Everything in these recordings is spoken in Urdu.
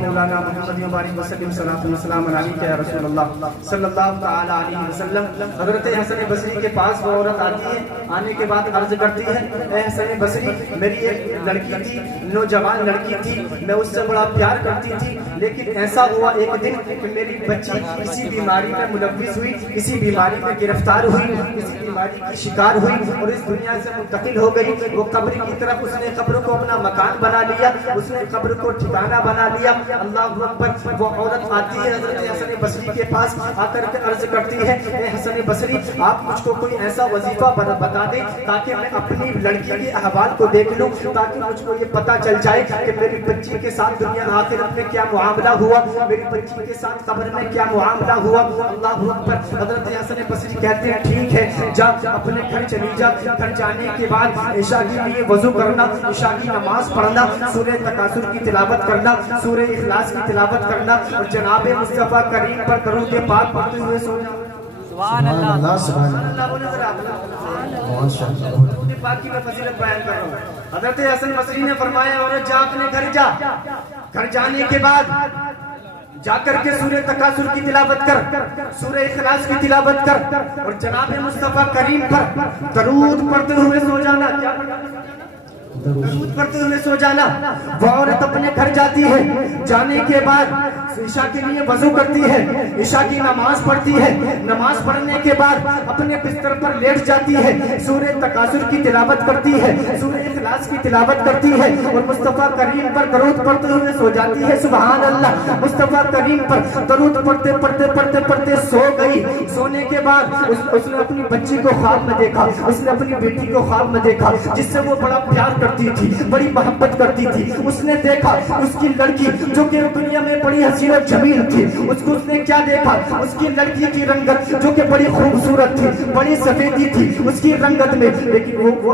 مولانا محمد مبارک وسلم صلاۃ والسلام علیہ یا رسول اللہ صلی اللہ تعالی علیہ وسلم۔ حضرت حسن بصری کے پاس وہ عورت آتی ہے، آنے کے بعد عرض کرتی ہے اے حسن بصری، میری ایک لڑکی تھی، نوجوان لڑکی تھی، میں اس سے بڑا پیار کرتی تھی، لیکن ایسا ہوا ایک دن کہ میری بچی کسی بیماری میں ملوث ہوئی، کسی بیماری میں گرفتار ہوئی، کسی بیماری کی شکار ہوئی اور اس دنیا سے منتقل ہو گئی۔ وہ قبر کی طرف اس نے قبر کو اپنا مکان بنا لیا، اس نے قبر کو ٹھکانہ بنا لیا۔ اللہ اکبر۔ وہ عورت آتی ہے حضرت حسن بصری کے پاس، آ کر کے عرض کرتی ہے اے حسن بصری، آپ مجھ کو کوئی ایسا وظیفہ بتا دیں تاکہ میں اپنی لڑکی کے احوال کو دیکھ لوں، تاکہ مجھ کو یہ پتا چل جائے کہ میری بچی کے ساتھ دنیا آخرت میں کیا معاملہ ہوا، میری بچی کے ساتھ قبر میں کیا معاملہ ہوا۔ اللہ اکبر۔ حضرت حسن بصری کہتے ہیں ٹھیک ہے، جا اپنے گھر چلی جا۔ گھر جانے کے بعد عشاء کے لیے وضو کرنا، عشاء کی نماز پڑھنا، سورہ تکاثر کی تلاوت کرنا، سورہ اخلاص کی تلاوت کرنا اور جناب مصطفیٰ کریم پر درود پاک پڑھتے ہوئے سونا۔ سبحان اللہ سبحان اللہ بولے ذرا درود پاک کی میں فضیلت بیان کر رہا ہوں۔ حضرت حسن بصری نے فرمایا عورت جا اپنے گھر جا، گھر جانے کے بعد جا کر کے سورہ تکاثر کی تلاوت کر، سورہ اخلاص کی تلاوت کر اور جناب مصطفیٰ کریم پر درود پڑھتے ہوئے سو جانا۔ درود پڑھتے ہوئے سو جانا۔ وہ عورت اپنے گھر جاتی ہے، جانے کے بعد عشاء کے لیے وضو کرتی ہے، عشاء کی نماز پڑھتی ہے، نماز پڑھنے کے بعد اپنے بستر پر لیٹ جاتی ہے، سورہ تکاثر کی تلاوت کرتی ہے، سورہ اخلاص کی تلاوت کرتی ہے اور مصطفیٰ کریم پر درود پڑھتے ہوئے سو جاتی ہے۔ سبحان اللہ۔ مصطفیٰ کریم پر درود پڑھتے پڑھتے پڑھتے پڑھتے سو گئی۔ سونے کے بعد اس نے اپنی بچی کو خواب میں دیکھا، اس نے اپنی بیٹی کو خواب میں دیکھا جس سے وہ بڑا پیار کرتی تھی، بڑی محبت کرتی تھی۔ اس نے دیکھا اس کی لڑکی جو کہ دنیا میں بڑی حسین و جمیل تھی، اس نے کیا دیکھا، اس کی لڑکی کی رنگت جو کہ بڑی خوبصورت تھی، بڑی سفیدی تھی اس کی رنگت میں، لیکن وہ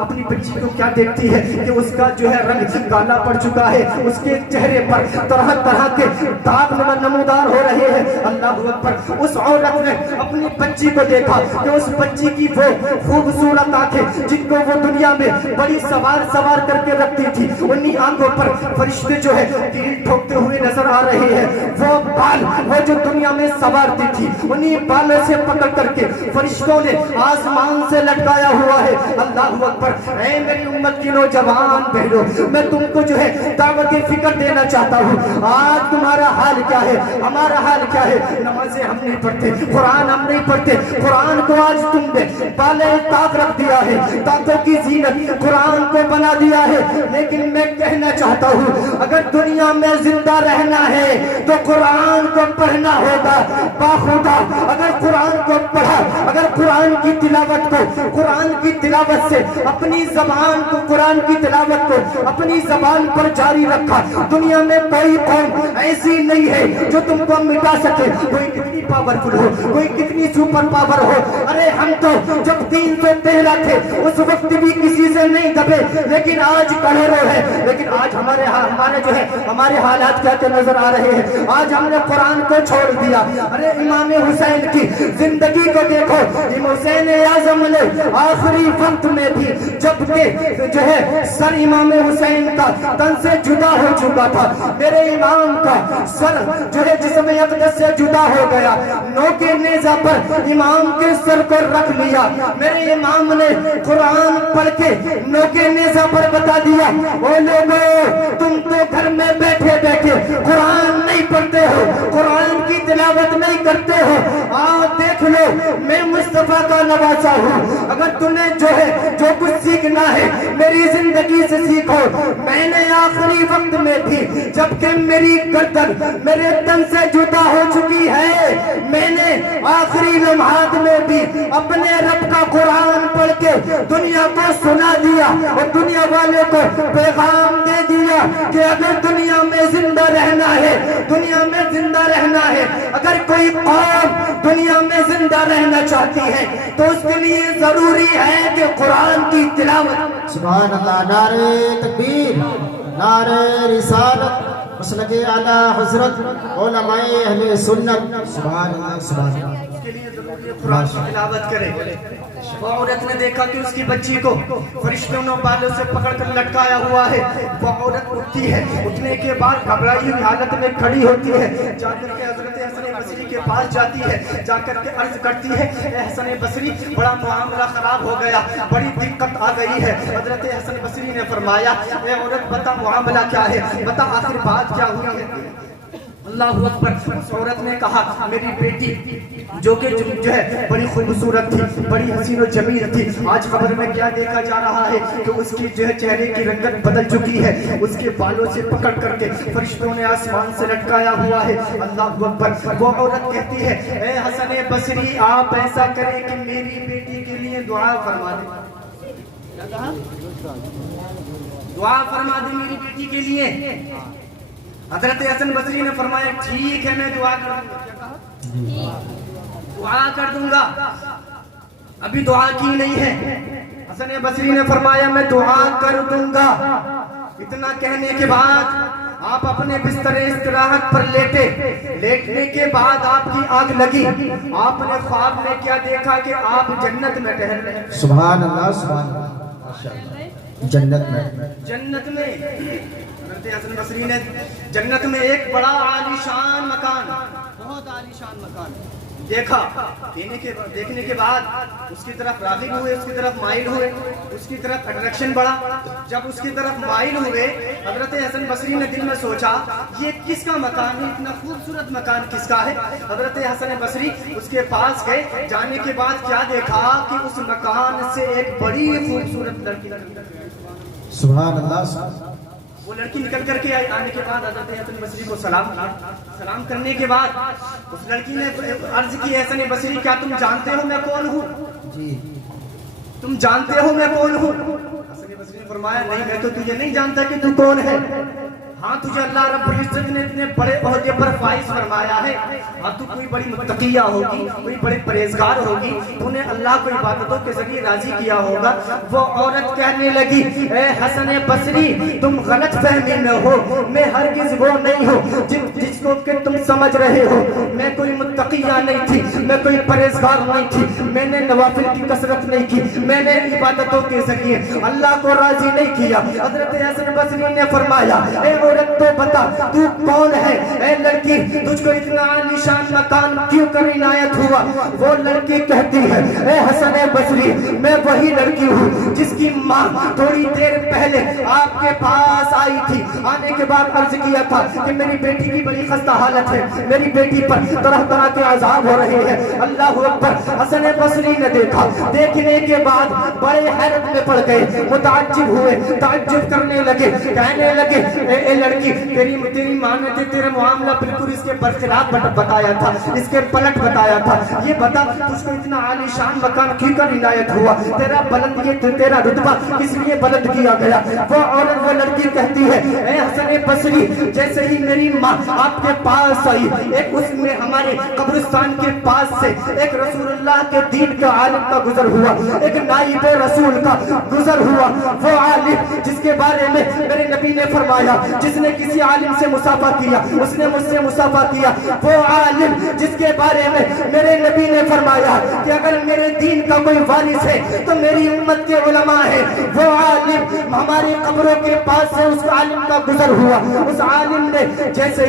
اپنی بچی کو کیا دیکھتی ہے کہ اس کا جو ہے رنگ کالا پڑ چکا ہے، اس کے چہرے پر طرح طرح کے داغ نمودار ہو رہے ہیں۔ اللہ اکبر۔ اس عورت نے اپنی بچی کو دیکھا کہ اس بچی کی وہ خوبصورت آنکھیں جن کو وہ دنیا میں بڑی سوار کر کے رکھتی تھی، انہی آنکھوں پر فرشتے جو ہے تیر ٹھوکتے ہوئے نظر آ رہے ہیں۔ وہ بال وہ جو دنیا میں سوارتی تھی، انہی بالوں سے پکڑ کر کے فرشتوں نے آسمان سے لٹکایا ہوا ہے۔ اللہ اکبر۔ اے میری امت کی نوجوان بہنوں، میں تم کو جو ہے دعوت فکر دینا چاہتا ہوں۔ آج تمہارا حال کیا ہے، ہمارا حال کیا ہے؟ نمازیں ہم نہیں پڑھتے، قرآن ہم نہیں پڑھتے، قرآن کو آج تم نے بالے طاق رکھ دیا ہے، دانتوں کی زینت قرآن کو بنا دیا ہے۔ لیکن میں کہنا چاہتا ہوں اگر دنیا میں زندہ رہنا ہے تو قرآن کو پڑھنا ہوگا باخدا۔ اگر قرآن کو پڑھا، اگر قرآن کی تلاوت کو، قرآن کی تلاوت سے اپنی زبان کو، قرآن کی تلاوت کو اپنی زبان پر جاری رکھا، دنیا میں کوئی قوم ایسی نہیں ہے جو تم کو مٹا سکے۔ کوئی کتنی پاورفل ہو، کوئی کتنی سپر پاور ہو، ارے ہم تو جب 313 تھے اس وقت بھی کسی سے نہیں دبے، لیکن آج کڑے رو ہے۔ لیکن آج ہمارے جو ہے ہمارے حالات کیا کیا نظر آ رہے ہیں۔ آج ہم نے قرآن کو چھوڑ دیا۔ ارے امام حسین کی زندگی کو دیکھو، امام حسین اعظم نے آخری وقت میں بھی جب کہ جو ہے سر امام حسین کا تن سے جدا ہو چکا تھا، میرے امام کا سر جو ہے جسم اقدس سے جدا ہو گیا، نوکے نیزہ پر امام کے سر کو رکھ لیا۔ میرے امام نے قرآن پڑھ کے نوکے نیزہ پر بتا دیا او لوگو تم تو گھر میں بیٹھے بیٹھے قرآن نہیں پڑھتے ہو، قرآن کی تلاوت نہیں کرتے ہو، آؤ دیکھ لو میں مصطفیٰ کا نواسا ہوں۔ اگر تمہیں جو ہے جو کچھ سیکھنا ہے میری زندگی سے سیکھو۔ میں نے آخری وقت میں بھی جبکہ میری گردن میرے تن سے جدا ہو چکی ہے، میں نے آخری لمحات میں بھی اپنے رب کا قرآن پڑھ کے دنیا کو سنا دیا اور دنیا والے کو پیغام دے دیا کہ اگر دنیا میں زندہ رہنا ہے، دنیا میں زندہ رہنا ہے، اگر کوئی قوم دنیا میں زندہ رہنا چاہتی ہے تو اس کے لیے ضروری ہے کہ قرآن کی تلاوت۔ سبحان اللہ۔ نعرہ تکبیر، نعرہ رسالت، مسلک اعلیٰ حضرت علماء اہل سنت۔ سبحان اللہ، سبحان اللہ۔ اس کے لیے ضروری ہے قرآن کی تلاوت کرے۔ وہ عورت نے دیکھا کہ اس کی بچی کو فرشتوں نے بالوں سے پکڑ کر لٹکایا ہوا ہے. وہ عورت اٹھتی ہے, اٹھنے کے بعد گھبرائی ہوئی حالت میں کھڑی ہوتی ہے, جا کر کے حضرت حسن بصری کے پاس جاتی ہے, جا کر کے عرض کرتی ہے اے حسن بصری بڑا معاملہ خراب ہو گیا, بڑی دقت آ گئی ہے. حضرت حسن بصری نے فرمایا اے عورت بتا معاملہ کیا ہے, بتا آخر بات کیا ہوئی ہے. اللہ اکبر. اس عورت نے کہا میری بیٹی جو کہ جو ہے بڑی خوبصورت تھی, بڑی حسین و جمیل تھی, آج خبر میں کیا دیکھا جا رہا ہے کہ اس کی جو ہے چہرے کی رنگت بدل چکی ہے, اس کے بالوں سے پکڑ کر کے فرشتوں نے آسمان سے لٹکایا ہوا ہے. اللہ اکبر. وہ عورت کہتی ہے اے حسن بصری آپ ایسا کریں کہ میری بیٹی کے لیے دعا فرما دیں. کیا کہا؟ دعا فرما دیں میری بیٹی کے لیے. حضرت حسن بصری نے فرمایا ٹھیک ہے میں دعا کر دوں گا. کیا کہا؟ دعا کر دوں گا. ابھی دعا کی نہیں ہے. حسن بصری نے فرمایا میں دعا کر دوں گا. اتنا کہنے کے بعد آپ اپنے بستر استراحت پر لیٹے. لیٹنے کے بعد آپ کی آنکھ لگی, آپ نے خواب میں کیا دیکھا کہ آپ جنت میں ٹہل رہے ہیں. سبحان اللہ سبحان اللہ. جنت میں حضرت حسن بصری نے جنت میں ایک بڑا عالیشان مکان, بہت عالیشان مکان دیکھا. دیکھنے کے بعد اس کی طرف راغب ہوئے, اس کی طرف مائل ہوئے, اس کی طرف اٹریکشن بڑھا. جب اس کی طرف مائل ہوئے حضرت حسن بصری نے دل میں سوچا یہ کس کا مکان ہے, اتنا خوبصورت مکان کس کا ہے. حضرت حسن بصری اس کے پاس گئے. جانے کے بعد کیا دیکھا کہ اس مکان سے ایک بڑی خوبصورت لڑکی سبحان اللہ. وہ لڑکی نکل کر کے آنے کے بعد حضرت حسن بصری کو سلام کیا. سلام کرنے کے بعد اس لڑکی نے عرض کی حسن بصری کیا تم جانتے ہو میں کون ہوں؟ جی تم جانتے ہو میں کون ہوں؟ حسن بصری نے فرمایا نہیں میں تو تجھے نہیں جانتا کہ تو کون ہے. ہاں تجھے اللہ رب العزت نے اتنے بڑے عہدے پر فائز فرمایا ہے, اب تو کوئی بڑی متقیہ ہوگی, کوئی بڑے پرہیزگار ہوگی, تو نے اللہ کو عبادتوں کے ذریعے راضی کیا ہوگا. وہ عورت کہنے لگی اے حسن بصری تم غلط فہمی میں ہو, میں ہرگز وہ نہیں ہوں جس کو کہ تم سمجھ رہے ہو. میں کوئی متقیہ نہیں تھی, میں کوئی پرہیزگار نہیں تھی, میں نے نوافل کی کثرت نہیں کی, میں نے عبادتوں کے ذریعے اللہ کو راضی نہیں کیا. حضرت حسن بصری نے فرمایا اے عورت تو بتا تو کون ہے. اے لڑکی تجھ کو اتنا عالیشان مکان کیوں کر عنایت ہوا؟ وہ لڑکی کہتی ہے اے حسن بصری میں وہی لڑکی ہوں جس کی ماں تھوڑی دیر پہلے آپ کے پاس آئی تھی. آنے کے بعد عرض کیا تھا کہ میری بیٹی کی بڑی خستہ حالت ہے, میری بیٹی پر طرح طرح کے عذاب ہو رہے ہیں. اللہ اکبر. حسن بصری نے دیکھا, دیکھنے کے بعد بڑے حیرت میں پڑ گئے, متعجب ہوئے, تعجب کرنے لگے, کہنے لگے اے لڑکی تیری ماں نے تیرا معاملہ بالکل اس کے برخلاف بتایا تھا, اس کے پلٹ بتایا تھا. یہ بتا تجھ کو اتنا عالیشان مکان کیوں کر عنایت ہوا, تیرا بلند یہ تیرا رتبہ کس لیے بلند کیا گیا؟ وہ عورت وہ لڑکی کہتی ہے اے حسن بصری جیسے ہی میری ماں آپ کے پاس آئی, ایک اس میں ہمارے قبرستان کے پاس سے ایک رسول اللہ کے دین کا عالم کا گزر ہوا, ایک نائب رسول کا گزر ہوا. وہ عالم جس کے بارے میں میرے نبی نے فرمایا جس نے کسی عالم سے مصافحہ کیا اس نے مجھ سے مصافحہ کیا. وہ عالم جس کے بارے میں میرے نبی نے فرمایا کہ اگر میرے دین کا کوئی وارث ہے تو میری امت کے علماء ہیں. وہ عالم ہماری قبروں کے پاس سے اس عالم کا گزر ہوا. اس عالم نے جیسے